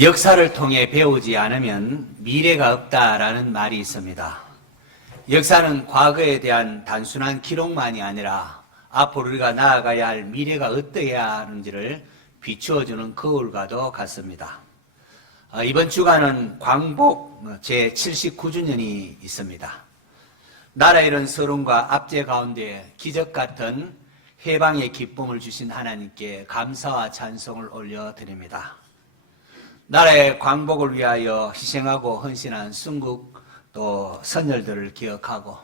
역사를 통해 배우지 않으면 미래가 없다라는 말이 있습니다. 역사는 과거에 대한 단순한 기록만이 아니라 앞으로 우리가 나아가야 할 미래가 어떠해야 하는지를 비추어주는 거울과도 같습니다. 이번 주간은 광복 제79주년이 있습니다. 나라 잃은 서론과 압제 가운데 기적 같은 해방의 기쁨을 주신 하나님께 감사와 찬송을 올려드립니다. 나라의 광복을 위하여 희생하고 헌신한 순국 또 선열들을 기억하고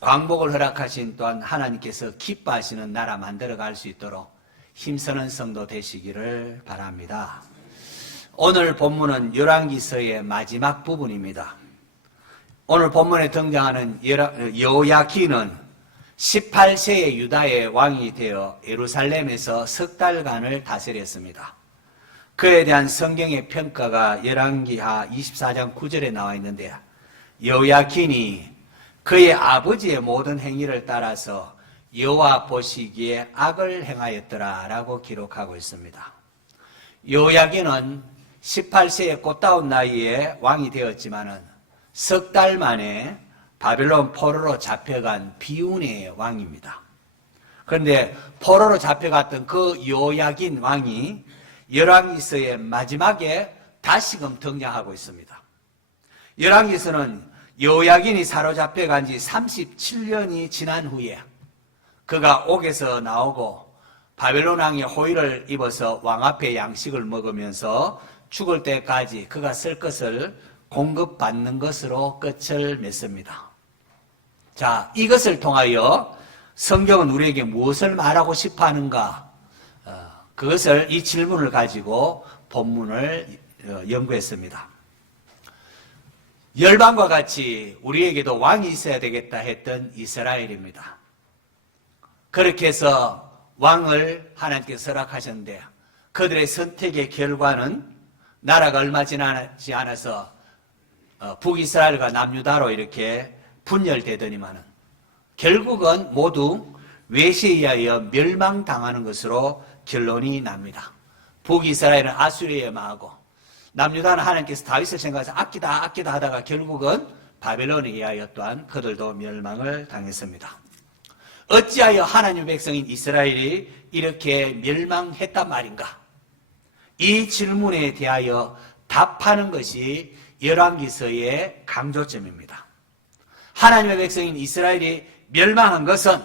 광복을 허락하신 또한 하나님께서 기뻐하시는 나라 만들어갈 수 있도록 힘쓰는 성도 되시기를 바랍니다. 오늘 본문은 열왕기서의 마지막 부분입니다. 오늘 본문에 등장하는 여호야긴은 18세의 유다의 왕이 되어 예루살렘에서 석 달간을 다스렸습니다. 그에 대한 성경의 평가가 열왕기하 24장 9절에 나와 있는데, 여호야긴이 그의 아버지의 모든 행위를 따라서 여호와 보시기에 악을 행하였더라 라고 기록하고 있습니다. 여호야긴은 18세의 꽃다운 나이에 왕이 되었지만은 석 달 만에 바벨론 포로로 잡혀간 비운의 왕입니다. 그런데 포로로 잡혀갔던 그 여호야긴 왕이 열왕기서의 마지막에 다시금 등장하고 있습니다. 열왕기서는 여호야긴이 사로잡혀간 지 37년이 지난 후에 그가 옥에서 나오고 바벨론 왕의 호의를 입어서 왕 앞에 양식을 먹으면서 죽을 때까지 그가 쓸 것을 공급받는 것으로 끝을 맺습니다. 자, 이것을 통하여 성경은 우리에게 무엇을 말하고 싶어 하는가? 그것을 이 질문을 가지고 본문을 연구했습니다. 열방과 같이 우리에게도 왕이 있어야 되겠다 했던 이스라엘입니다. 그렇게 해서 왕을 하나님께서 허락하셨는데 그들의 선택의 결과는 나라가 얼마 지나지 않아서 북이스라엘과 남유다로 이렇게 분열되더니만은 결국은 모두 외세에 의하여 멸망당하는 것으로 결론이 납니다. 북이스라엘은 아수르에 망하고 남유다는 하나님께서 다윗을 생각해서 아끼다 하다가 결국은 바벨론에 의하여 또한 그들도 멸망을 당했습니다. 어찌하여 하나님의 백성인 이스라엘이 이렇게 멸망했단 말인가? 이 질문에 대하여 답하는 것이 열왕기서의 강조점입니다. 하나님의 백성인 이스라엘이 멸망한 것은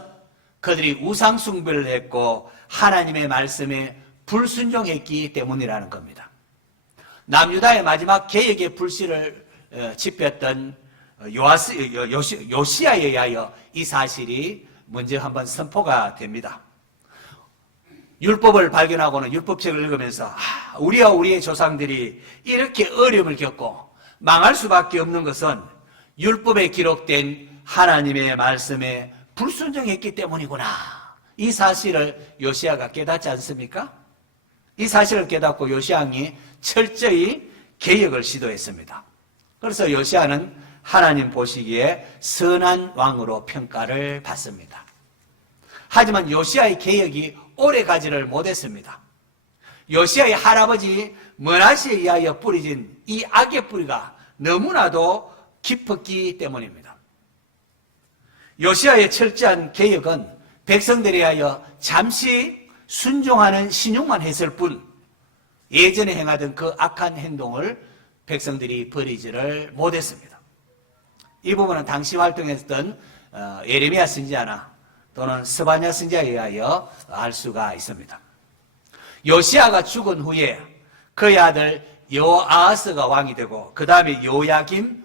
그들이 우상 숭배를 했고 하나님의 말씀에 불순종했기 때문이라는 겁니다. 남유다의 마지막 개혁의 불씨를 지폈던 요시야에 의하여 이 사실이 먼저 한번 선포가 됩니다. 율법을 발견하고는 율법책을 읽으면서 우리와 우리의 조상들이 이렇게 어려움을 겪고 망할 수밖에 없는 것은 율법에 기록된 하나님의 말씀에 불순종했기 때문이구나. 이 사실을 요시야가 깨닫지 않습니까? 이 사실을 깨닫고 요시야왕이 철저히 개혁을 시도했습니다. 그래서 요시야는 하나님 보시기에 선한 왕으로 평가를 받습니다. 하지만 요시야의 개혁이 오래 가지를 못했습니다. 요시야의 할아버지 므낫세에 의하여 뿌려진 이 악의 뿌리가 너무나도 깊었기 때문입니다. 요시야의 철저한 개혁은 백성들에 의하여 잠시 순종하는 신용만 했을 뿐 예전에 행하던 그 악한 행동을 백성들이 버리지를 못했습니다. 이 부분은 당시 활동했던 예레미야 선지자나 또는 스바냐 선지자에 의하여 알 수가 있습니다. 요시야가 죽은 후에 그의 아들 여호아하스가 왕이 되고 그 다음에 여호야긴,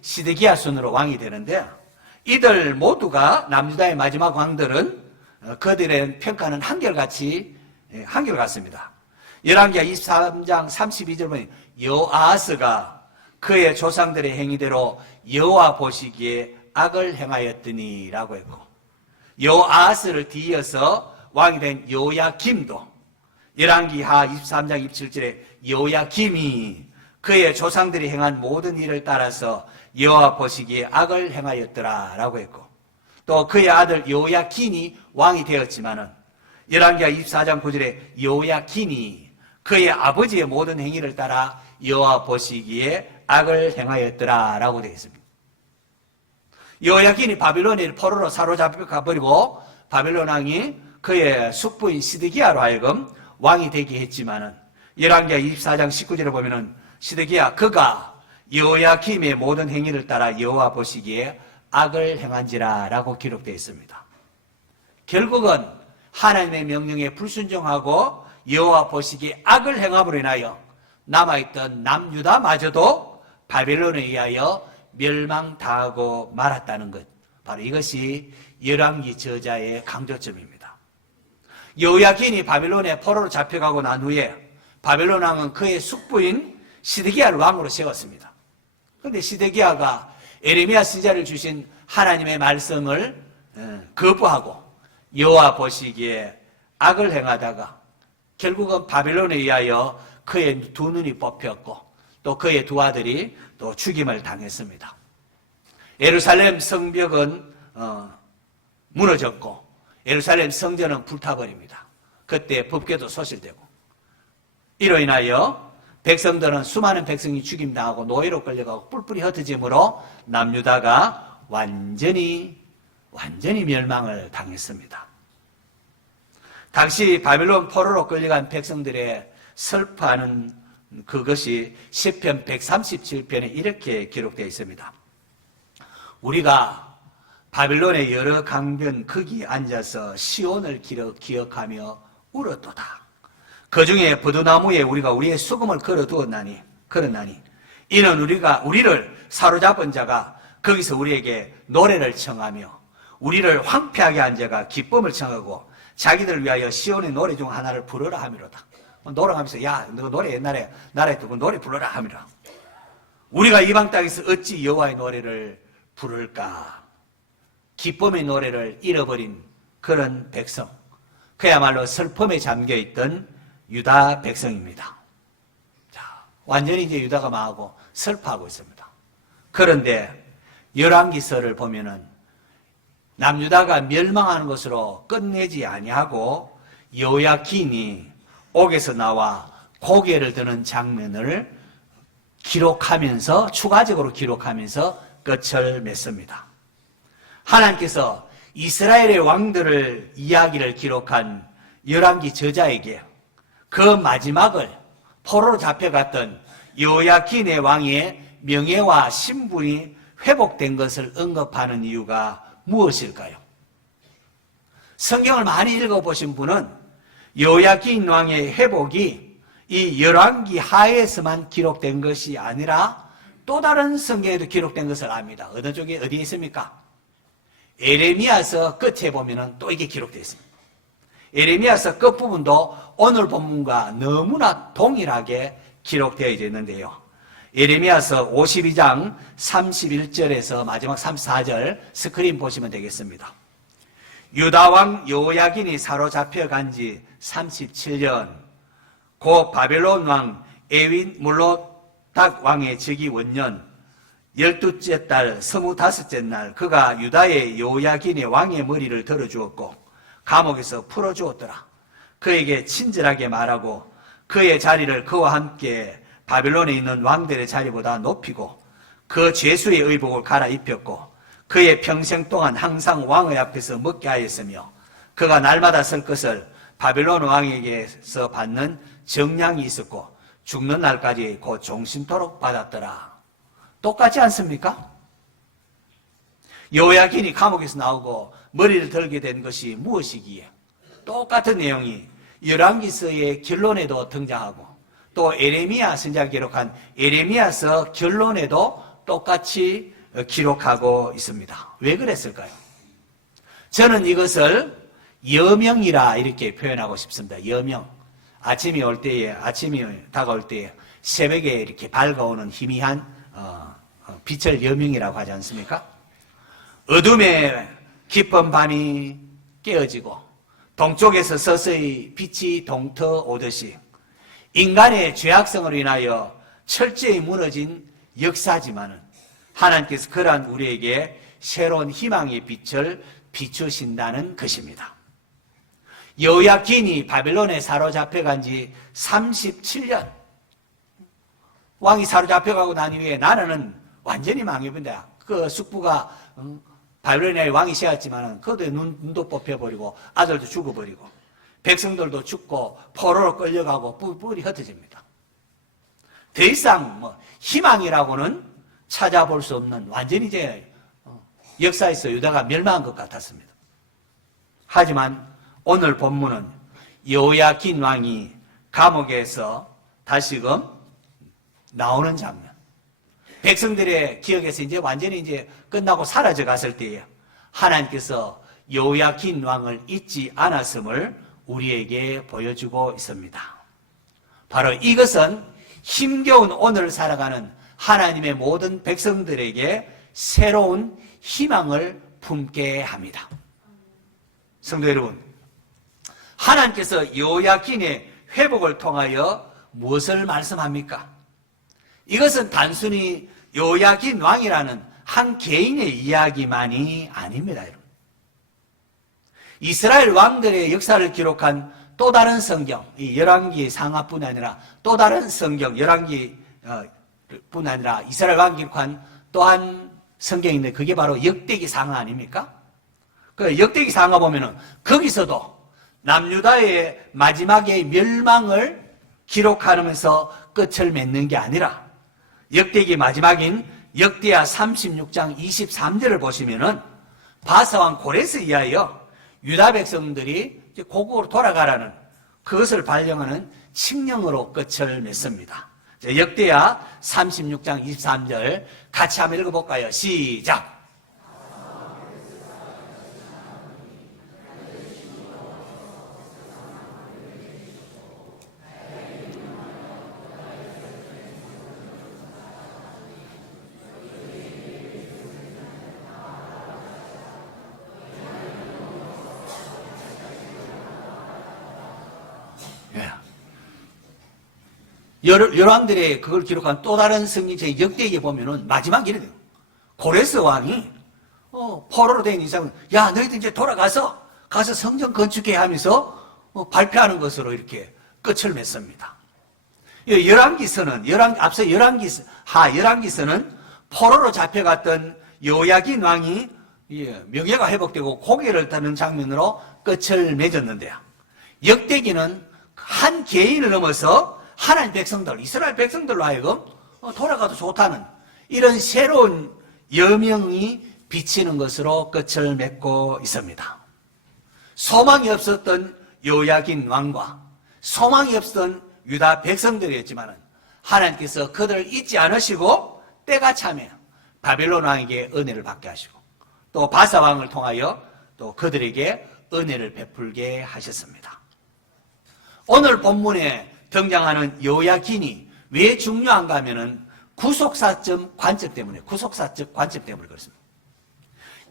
시드기야 순으로 왕이 되는데 이들 모두가 남유다의 마지막 왕들은 그들의 평가는 한결같습니다. 열왕기하 23장 32절 보니 여호아하스가 그의 조상들의 행위대로 여호와 보시기에 악을 행하였더니 라고 했고 여호아하스를 뒤이어서 왕이 된 여호야김도 열왕기하 23장 27절에 여호야김이 그의 조상들이 행한 모든 일을 따라서 여호와 보시기에 악을 행하였더라 라고 했고 또 그의 아들 여호야긴이 왕이 되었지만은 열왕기하 24장 9절에 여호야긴이 그의 아버지의 모든 행위를 따라 여호와 보시기에 악을 행하였더라라고 되어 있습니다. 여호야긴이 바빌론의 포로로 사로잡혀 버리고 바빌론 왕이 그의 숙부인 시드기야로 하여금 왕이 되게 했지만은 열왕기하 24장 19절에 보면은 시드기야 그가 여호야김의 모든 행위를 따라 여호와 보시기에 악을 행한지라라고 기록되어 있습니다. 결국은 하나님의 명령에 불순종하고 여호와 보시기에 악을 행함으로 인하여 남아있던 남유다마저도 바벨론에 의하여 멸망당하고 말았다는 것, 바로 이것이 열왕기 저자의 강조점입니다. 여호야긴이 바벨론에 포로로 잡혀가고 난 후에 바벨론 왕은 그의 숙부인 시드기야를 왕으로 세웠습니다. 그런데 시드기야가 에레미야 선지자를 주신 하나님의 말씀을 거부하고 여호와 보시기에 악을 행하다가 결국은 바벨론에 의하여 그의 두 눈이 뽑혔고 또 그의 두 아들이 또 죽임을 당했습니다. 예루살렘 성벽은 무너졌고 예루살렘 성전은 불타버립니다. 그때 법궤도 소실되고 이로 인하여 백성들은 수많은 백성이 죽임당하고 노예로 끌려가고 뿔뿔이 흩어짐으로 남유다가 완전히 멸망을 당했습니다. 당시 바벨론 포로로 끌려간 백성들의 슬퍼하는 그것이 시편 137편에 이렇게 기록되어 있습니다. 우리가 바벨론의 여러 강변 거기 앉아서 시온을 기억하며 울었도다. 그 중에 버드나무에 우리가 우리의 수금을 걸어두었나니 이는 우리를 사로잡은 자가 거기서 우리에게 노래를 청하며 우리를 황폐하게 한 자가 기쁨을 청하고 자기들을 위하여 시온의 노래 중 하나를 부르라 하미로다. 노래하면서 야 너 노래 옛날에 나라에 두고 노래 부르라 하미라. 우리가 이방 땅에서 어찌 여호와의 노래를 부를까. 기쁨의 노래를 잃어버린 그런 백성, 그야말로 슬픔에 잠겨있던 유다 백성입니다. 자, 완전히 이제 유다가 망하고 슬퍼하고 있습니다. 그런데 열왕기서를 보면은 남유다가 멸망하는 것으로 끝내지 아니하고 여호야긴이 옥에서 나와 고개를 드는 장면을 기록하면서 추가적으로 기록하면서 끝을 맺습니다. 하나님께서 이스라엘의 왕들을 이야기를 기록한 열왕기 저자에게 그 마지막을 포로로 잡혀갔던 여호야긴의 왕의 명예와 신분이 회복된 것을 언급하는 이유가 무엇일까요? 성경을 많이 읽어보신 분은 여호야긴 왕의 회복이 이 열왕기 하에서만 기록된 것이 아니라 또 다른 성경에도 기록된 것을 압니다. 어느 쪽에 어디에 있습니까? 에레미야서 끝에 보면은 또 이게 기록되어 있습니다. 에레미야서 끝부분도 오늘 본문과 너무나 동일하게 기록되어 있는데요. 에레미야서 52장 31절에서 마지막 34절 스크린 보시면 되겠습니다. 유다 왕 여호야긴이 사로잡혀간 지 37년 고 바벨론 왕 에윈 물로닥 왕의 즉위 원년 12째 달 25째 날 그가 유다의 여호야긴의 왕의 머리를 들어주었고 감옥에서 풀어주었더라. 그에게 친절하게 말하고 그의 자리를 그와 함께 바벨론에 있는 왕들의 자리보다 높이고 그 죄수의 의복을 갈아입혔고 그의 평생 동안 항상 왕의 앞에서 먹게 하였으며 그가 날마다 쓸 것을 바벨론 왕에게서 받는 정량이 있었고 죽는 날까지 곧 종신토록 받았더라. 똑같지 않습니까? 여호야긴이 감옥에서 나오고 머리를 들게 된 것이 무엇이기에 똑같은 내용이 열왕기서의 결론에도 등장하고 또 에레미야 선지자가 기록한 에레미야서 결론에도 똑같이 기록하고 있습니다. 왜 그랬을까요? 저는 이것을 여명이라 이렇게 표현하고 싶습니다. 여명. 아침이 다가올 때에 새벽에 이렇게 밝아오는 희미한 빛을 여명이라고 하지 않습니까? 어둠의 깊은 밤이 깨어지고 동쪽에서 서서히 빛이 동터 오듯이 인간의 죄악성으로 인하여 철저히 무너진 역사지만은 하나님께서 그러한 우리에게 새로운 희망의 빛을 비추신다는 것입니다. 여호야긴이 바벨론에 사로잡혀간 지 37년. 왕이 사로잡혀가고 난 이후에 나라는 완전히 망해버린다. 그 숙부가 바벨론의 왕이 세웠지만 그도 눈도 뽑혀버리고 아들도 죽어버리고 백성들도 죽고 포로로 끌려가고 뿔이 흩어집니다. 더 이상 희망이라고는 찾아볼 수 없는 완전히 이제 역사에서 유다가 멸망한 것 같았습니다. 하지만 오늘 본문은 여호야긴 왕이 감옥에서 다시금 나오는 장면. 백성들의 기억에서 이제 완전히 이제 끝나고 사라져 갔을 때에 하나님께서 여호야긴 왕을 잊지 않았음을 우리에게 보여주고 있습니다. 바로 이것은 힘겨운 오늘을 살아가는 하나님의 모든 백성들에게 새로운 희망을 품게 합니다. 성도 여러분, 하나님께서 여호야긴의 회복을 통하여 무엇을 말씀합니까? 이것은 단순히 여호야긴 왕이라는 한 개인의 이야기만이 아닙니다, 여러분. 이스라엘 왕들의 역사를 기록한 또 다른 성경, 이 열왕기 상하뿐 아니라 또 다른 성경, 열왕기뿐 아니라 이스라엘 왕 기록한 또한 성경이 있는데 그게 바로 역대기 상하 아닙니까? 그 역대기 상하 보면은 거기서도 남유다의 마지막의 멸망을 기록하면서 끝을 맺는 게 아니라 역대기 마지막인 역대하 36장 23절을 보시면은 바사왕 고레스에 의하여 유다 백성들이 고국으로 돌아가라는 그것을 발령하는 칙령으로 끝을 맺습니다. 역대하 36장 23절 같이 한번 읽어볼까요? 시작! 열왕들의 그걸 기록한 또 다른 성경책 역대기에 보면은 마지막 이래 돼요. 고레스 왕이 포로로 된 이상은 야 너희들 이제 돌아가서 가서 성전 건축해 하면서 발표하는 것으로 이렇게 끝을 맺습니다. 열왕기서는 앞서 열왕기서는 포로로 잡혀갔던 여호야긴 왕이 명예가 회복되고 고개를 드는 장면으로 끝을 맺었는데요. 역대기는 한 개인을 넘어서 하나님 백성들, 이스라엘 백성들로 하여금 돌아가도 좋다는 이런 새로운 여명이 비치는 것으로 끝을 맺고 있습니다. 소망이 없었던 여호야긴 왕과 소망이 없었던 유다 백성들이었지만 하나님께서 그들을 잊지 않으시고 때가 차면 바벨론 왕에게 은혜를 받게 하시고 또 바사 왕을 통하여 또 그들에게 은혜를 베풀게 하셨습니다. 오늘 본문에 등장하는 여호야긴이 왜 중요한가 하면은 구속사적 관점 때문에 그렇습니다.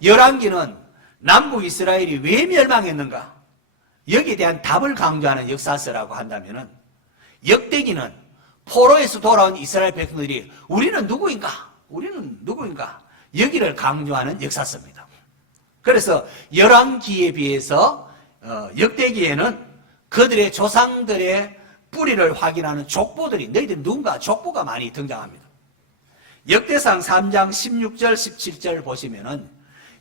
열왕기는 남북 이스라엘이 왜 멸망했는가? 여기에 대한 답을 강조하는 역사서라고 한다면은 역대기는 포로에서 돌아온 이스라엘 백성들이 우리는 누구인가? 여기를 강조하는 역사서입니다. 그래서 열왕기에 비해서 역대기에는 그들의 조상들의 뿌리를 확인하는 족보들이 너희들 누군가 족보가 많이 등장합니다. 역대상 3장 16절 17절 보시면은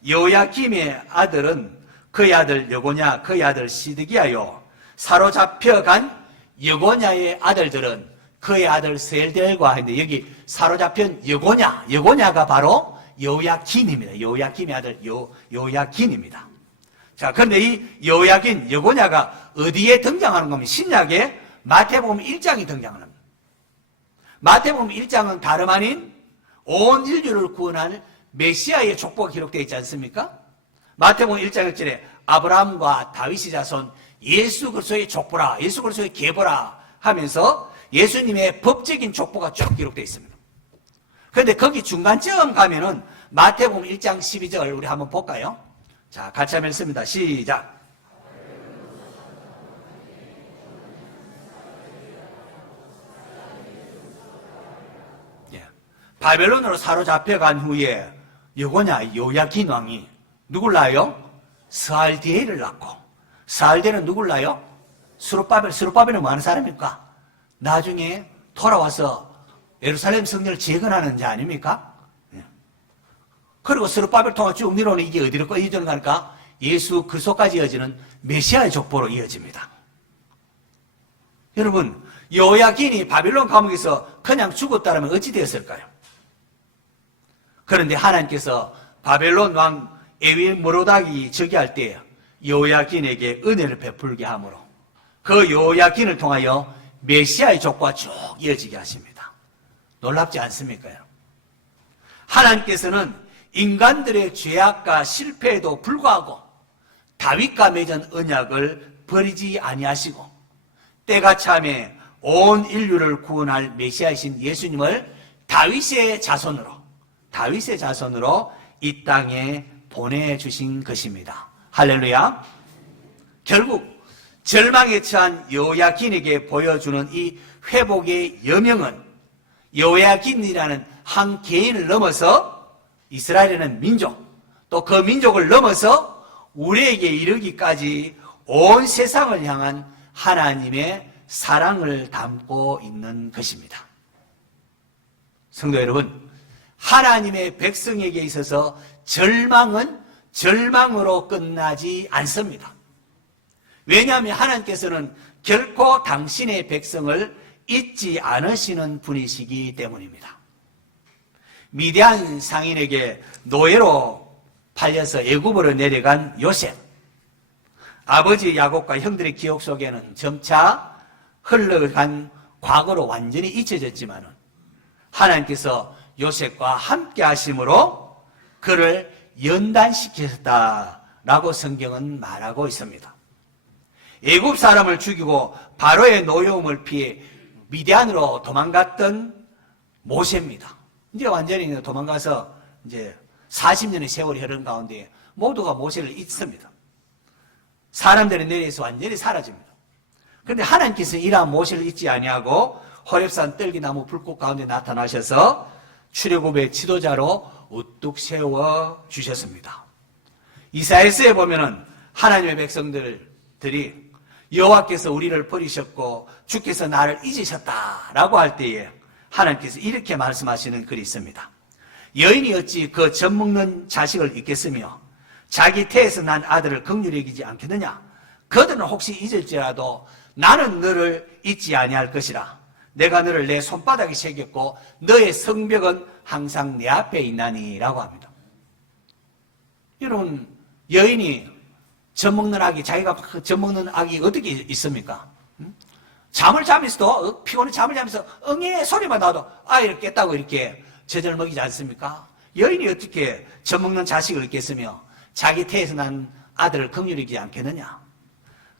여호야김의 아들은 그의 아들 여고냐 그의 아들 시드기야요 사로잡혀간 여고냐의 아들들은 그의 아들 셀델과 했는데 여기 사로잡힌 여고냐가 바로 여호야긴입니다. 여호야김의 아들 여호야긴입니다. 자, 그런데 이 여호야긴 여고냐가 어디에 등장하는 겁니까? 신약에 마태복음 1장이 등장합니다. 마태복음 1장은 다름 아닌 온 인류를 구원할 메시아의 족보가 기록되어 있지 않습니까? 마태복음 1장 1절에 아브라함과 다윗의 자손 예수 그리스도의 족보라, 예수 그리스도의 계보라 하면서 예수님의 법적인 족보가 쭉 기록되어 있습니다. 그런데 거기 중간쯤 가면은 마태복음 1장 12절 우리 한번 볼까요? 자, 같이 한번 읽습니다. 시작. 바벨론으로 사로잡혀간 후에 여호야긴 왕이 누굴 낳아요? 스알디엘을 낳고 사흘대는 누굴 낳아요? 스룹바벨. 스룹바벨은 뭐 하는 사람입니까? 나중에 돌아와서 예루살렘 성전을 재건하는 자 아닙니까? 그리고 스룹바벨 통해 쭉 내려오는 이게 어디로 이어지는 거니까 예수 그리스도까지 이어지는 메시아의 족보로 이어집니다. 여러분, 여호야긴이 바빌론 감옥에서 그냥 죽었다면 어찌 되었을까요? 그런데 하나님께서 바벨론 왕 에위므로닥이 즉위할 때 여호야긴에게 은혜를 베풀게 하므로 그 여호야긴을 통하여 메시아의 족보가 쭉 이어지게 하십니다. 놀랍지 않습니까? 하나님께서는 인간들의 죄악과 실패에도 불구하고 다윗과 맺은 언약을 버리지 아니하시고 때가 참에 온 인류를 구원할 메시아이신 예수님을 다윗의 자손으로 이 땅에 보내주신 것입니다. 할렐루야. 결국 절망에 처한 여호야긴에게 보여주는 이 회복의 여명은 여호야긴이라는 한 개인을 넘어서 이스라엘이라는 민족, 또 그 민족을 넘어서 우리에게 이르기까지 온 세상을 향한 하나님의 사랑을 담고 있는 것입니다. 성도 여러분, 하나님의 백성에게 있어서 절망은 절망으로 끝나지 않습니다. 왜냐하면 하나님께서는 결코 당신의 백성을 잊지 않으시는 분이시기 때문입니다. 미디안 상인에게 노예로 팔려서 애굽으로 내려간 요셉, 아버지 야곱과 형들의 기억 속에는 점차 흘러간 과거로 완전히 잊혀졌지만 하나님께서 요셉과 함께 하심으로 그를 연단시키셨다라고 성경은 말하고 있습니다. 애굽 사람을 죽이고 바로의 노여움을 피해 미디안으로 도망갔던 모세입니다. 이제 완전히 도망가서 이제 40년의 세월이 흐른 가운데 모두가 모세를 잊습니다. 사람들이 내려서 완전히 사라집니다. 그런데 하나님께서 이러한 모세를 잊지 아니하고 호렙산 떨기나무 불꽃 가운데 나타나셔서 출애굽의 지도자로 우뚝 세워 주셨습니다. 이사야서에 보면은 하나님의 백성들이 여호와께서 우리를 버리셨고 주께서 나를 잊으셨다라고 할 때에 하나님께서 이렇게 말씀하시는 글이 있습니다. 여인이 어찌 그 젖먹는 자식을 잊겠으며 자기 태에서 난 아들을 긍휼히 여기지 않겠느냐? 그들은 혹시 잊을지라도 나는 너를 잊지 아니할 것이라. 내가 너를 내 손바닥에 새겼고 너의 성벽은 항상 내 앞에 있나니 라고 합니다. 여러분, 여인이 젖먹는 아기, 자기가 젖먹는 아기 어떻게 있습니까? 잠을 자면서도, 피곤해 잠을 자면서 응애 소리만 나도 아이를 깼다고 이렇게 젖을 먹이지 않습니까? 여인이 어떻게 젖먹는 자식을 잊겠으며 자기 태에서 난 아들을 긍휼히 여기지 않겠느냐?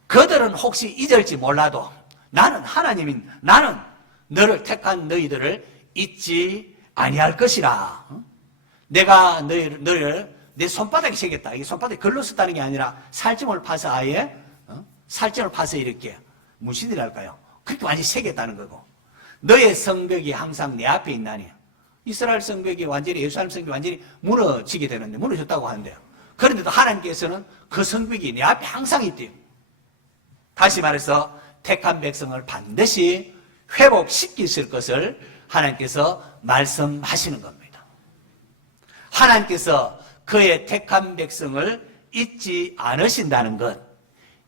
그들은 혹시 잊을지 몰라도 나는 하나님인 나는 너를 택한 너희들을 잊지 아니할 것이라. 내가 너를 내 손바닥에 새겼다. 이게 손바닥에 글로 썼다는 게 아니라 살점을 파서 아예 살점을 파서 이렇게 문신이랄까요? 그렇게 완전히 새겼다는 거고. 너의 성벽이 항상 내 앞에 있나니. 이스라엘 성벽이 완전히 예루살렘 성벽이 완전히 무너지게 되는데 무너졌다고 하는데요. 그런데도 하나님께서는 그 성벽이 내 앞에 항상 있대요. 다시 말해서 택한 백성을 반드시 회복시키실 것을 하나님께서 말씀하시는 겁니다. 하나님께서 그의 택한 백성을 잊지 않으신다는 것,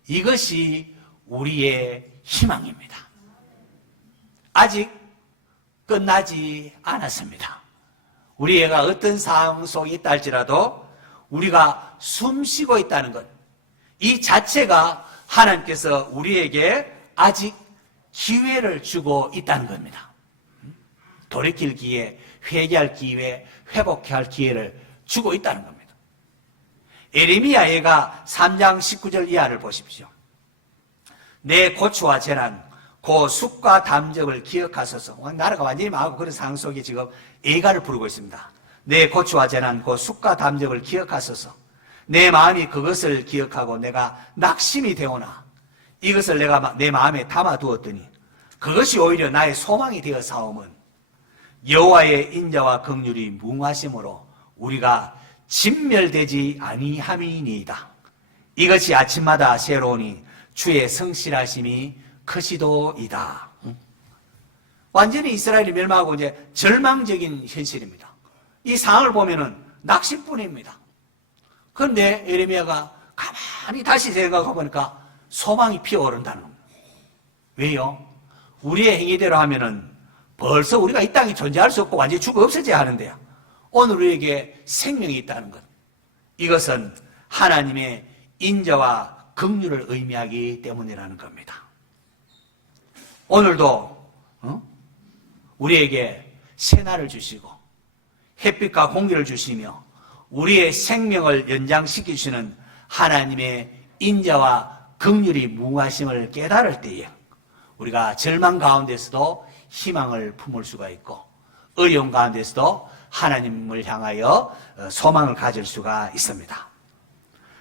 이것이 우리의 희망입니다. 아직 끝나지 않았습니다. 우리 애가 어떤 상황 속에 있다 할지라도 우리가 숨쉬고 있다는 것, 이 자체가 하나님께서 우리에게 아직 기회를 주고 있다는 겁니다. 돌이킬 기회, 회개할 기회, 회복해야 할 기회를 주고 있다는 겁니다. 에레미야가 3장 19절 이하를 보십시오. 내 고초와 재난, 고 숙과 담적을 기억하소서. 나라가 완전히 망하고 그런 상황 속에 지금 애가를 부르고 있습니다. 내 고초와 재난, 고 숙과 담적을 기억하소서. 내 마음이 그것을 기억하고 내가 낙심이 되오나 이것을 내가 내 마음에 담아두었더니 그것이 오히려 나의 소망이 되어 사옴은 여호와의 인자와 긍휼이 무궁하심으로 우리가 진멸되지 아니함이니이다. 이것이 아침마다 새로우니 주의 성실하심이 크시도이다. 완전히 이스라엘이 멸망하고 이제 절망적인 현실입니다. 이 상황을 보면은 낙심뿐입니다. 그런데 예레미야가 가만히 다시 생각해 보니까 소망이 피어오른다는 겁니다. 왜요? 우리의 행위대로 하면은 벌써 우리가 이 땅에 존재할 수 없고 완전히 죽어 없어져야 하는데요. 오늘 우리에게 생명이 있다는 것. 이것은 하나님의 인자와 긍휼을 의미하기 때문이라는 겁니다. 오늘도 우리에게 새날을 주시고 햇빛과 공기를 주시며 우리의 생명을 연장시키시는 하나님의 인자와 긍휼이 무하심을 깨달을 때에 우리가 절망 가운데서도 희망을 품을 수가 있고 어려운 가운데서도 하나님을 향하여 소망을 가질 수가 있습니다.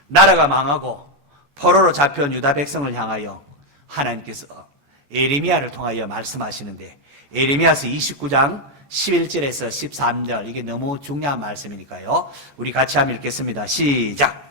나라가 망하고 포로로 잡혀온 유다 백성을 향하여 하나님께서 예레미야를 통하여 말씀하시는데 예레미야서 29장 11절에서 13절 이게 너무 중요한 말씀이니까요. 우리 같이 한번 읽겠습니다. 시작!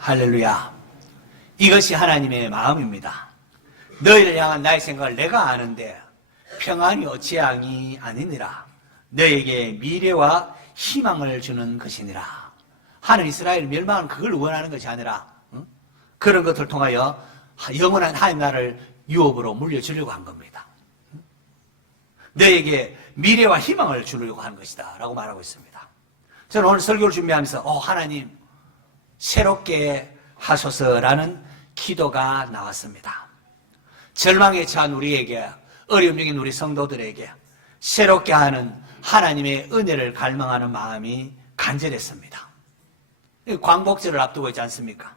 할렐루야. 이것이 하나님의 마음입니다. 너희를 향한 나의 생각을 내가 아는데 평안이 어찌양이 아니니라. 너에게 미래와 희망을 주는 것이니라. 하는 이스라엘 멸망은 그걸 원하는 것이 아니라 그런 것을 통하여 영원한 하나님 나라를 유업으로 물려주려고 한 겁니다. 너에게 미래와 희망을 주려고 하는 것이다 라고 말하고 있습니다. 저는 오늘 설교를 준비하면서 하나님 새롭게 하소서라는 기도가 나왔습니다. 절망에 처한 우리에게, 어려움 중인 우리 성도들에게 새롭게 하는 하나님의 은혜를 갈망하는 마음이 간절했습니다. 광복절을 앞두고 있지 않습니까?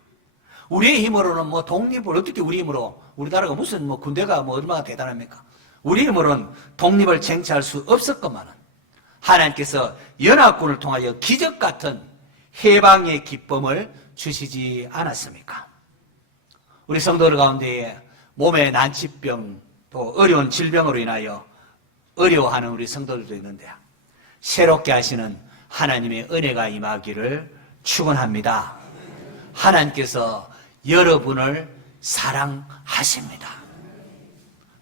우리의 힘으로는 독립을 어떻게 우리 힘으로, 우리나라가 무슨 군대가 얼마나 대단합니까? 우리 힘으로는 독립을 쟁취할 수 없었건만은 하나님께서 연합군을 통하여 기적 같은 해방의 기쁨을 주시지 않았습니까? 우리 성도들 가운데에 몸의 난치병 또 어려운 질병으로 인하여 어려워하는 우리 성도들도 있는데 새롭게 하시는 하나님의 은혜가 임하기를 축원합니다. 하나님께서 여러분을 사랑하십니다.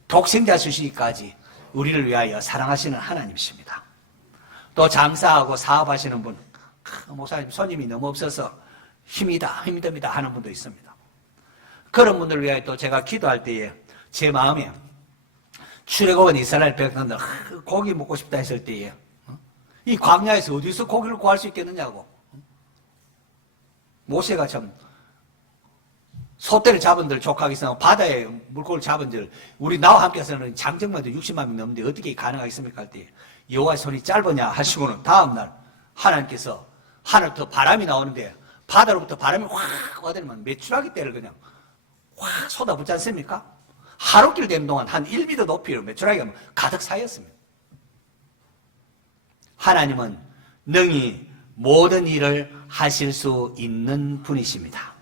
독생자 주시기까지 우리를 위하여 사랑하시는 하나님이십니다. 또 장사하고 사업하시는 분, 목사님 손님이 너무 없어서 힘듭니다 하는 분도 있습니다. 그런 분들을 위하여 또 제가 기도할 때에 제 마음에 출애굽은 이스라엘 백성들 고기 먹고 싶다 했을 때에 이 광야에서 어디서 고기를 구할 수 있겠느냐고. 모세가 참 소떼를 잡은 들 족하게 있으면 바다에 물고기를 잡은 들 우리 나와 함께서는 장정만 해도 60만 명 넘는데 어떻게 가능하겠습니까 할 때 여호와의 손이 짧으냐 하시고는 다음날 하나님께서 하늘부터 바람이 나오는데 바다로부터 바람이 확 와대면 메추라기 떼를 그냥 확 쏟아붓지 않습니까? 하루길 되는 동안 한 1m 높이로 메추라기가 가득 쌓였습니다. 하나님은 능히 모든 일을 하실 수 있는 분이십니다.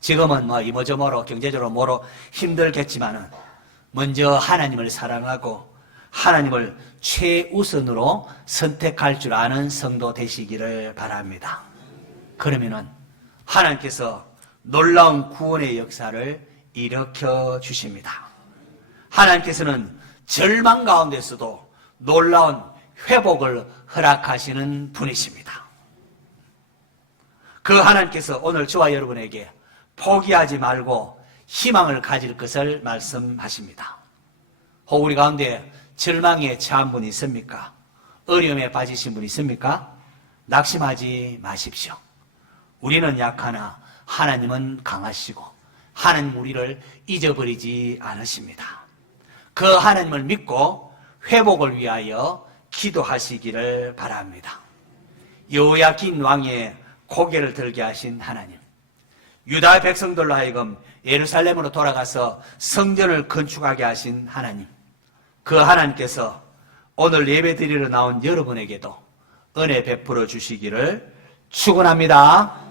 지금은 이모저모로 경제적으로 뭐로 힘들겠지만은 먼저 하나님을 사랑하고 하나님을 최우선으로 선택할 줄 아는 성도 되시기를 바랍니다. 그러면은 하나님께서 놀라운 구원의 역사를 일으켜 주십니다. 하나님께서는 절망 가운데서도 놀라운 회복을 허락하시는 분이십니다. 그 하나님께서 오늘 저와 여러분에게 포기하지 말고 희망을 가질 것을 말씀하십니다. 혹 우리 가운데 절망에 처한 분이 있습니까? 어려움에 빠지신 분이 있습니까? 낙심하지 마십시오. 우리는 약하나 하나님은 강하시고 하나님 우리를 잊어버리지 않으십니다. 그 하나님을 믿고 회복을 위하여 기도하시기를 바랍니다. 여호야긴 왕의 고개를 들게 하신 하나님, 유다 백성들로 하여금 예루살렘으로 돌아가서 성전을 건축하게 하신 하나님, 그 하나님께서 오늘 예배 드리러 나온 여러분에게도 은혜 베풀어 주시기를 축원합니다.